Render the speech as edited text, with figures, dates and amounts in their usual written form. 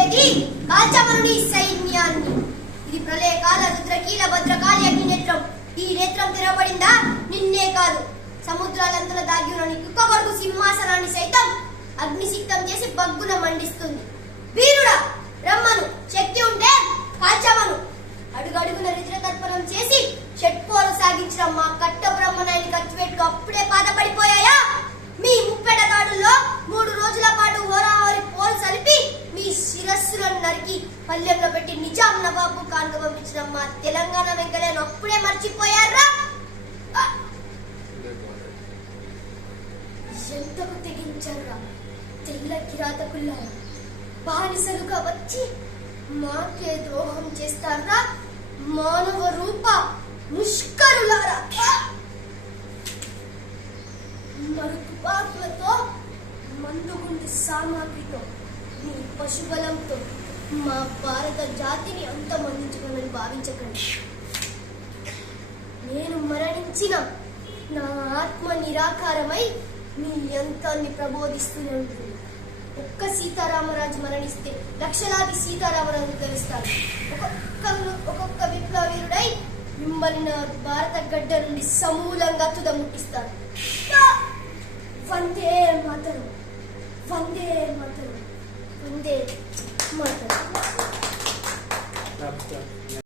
ఏది కాల్చమనుని సైన్యాన్ని. ఇది ప్రళయకాల రుద్రకీల భద్రకాళి అగ్ని నేత్రం. ఈ నేత్రం తెరవబడిందా నిన్నే కాదు, సముద్రాలంతలో దాగి ఉన్న కుక్కబొరుగు సింహాసనాన్ని సైతం అగ్నిసిక్తం చేసి బగ్గున మండిస్తుంది. వీరుడా రమ్మను, శక్తి ఉంటే కాల్చమను. అడుగడుగున రుద్ర తర్పణం చేసి షట్పోలు సాగించిన మా కట్ట బ్రహ్మనాయని ఖర్చుపెట్టుకు అప్పుడే బాధపడిపోయాయా? మీ ముప్పెడగాడుల్లో 3 రోజుల పాటు హోరాహోరి పోలు సలిపి మీ శిరస్సులను నరికి పల్లెంలో పెట్టి నిజాం నవాబు కానుక పంపించిన మా తెలంగాణ వెంకయ్యను అప్పుడే మర్చిపోయారా? ఎంతకు తెగించారా తెల్ల కిరాతకుల్లారా? బానిసలుగా వచ్చి మాకే ద్రోహం చేస్తారా? మానవ రూప ముష్కరులారా! మరుతుపాకులతో మందుగుండు సామాగ్రితో మీ పశుబలంతో మా భారత జాతిని అంతమందించుకోమని భావించకండి. నేను మరణించిన నా ఆత్మ నిరాకారమై మీ యంత్రాన్ని ప్రబోధిస్తూనే ఉంటుంది. ఒక్క సీతారామరాజు మరణిస్తే లక్షలాది సీతారామరాజు తెలుస్తారు. ఒక్కొక్క విప్లవీరుడై మిమ్మల్ని నా భారత గడ్డ నుండి సమూలంగా తుదముట్టిస్తాడు. వందే మాతరం, వందే మాతరం, వందే మాతరం.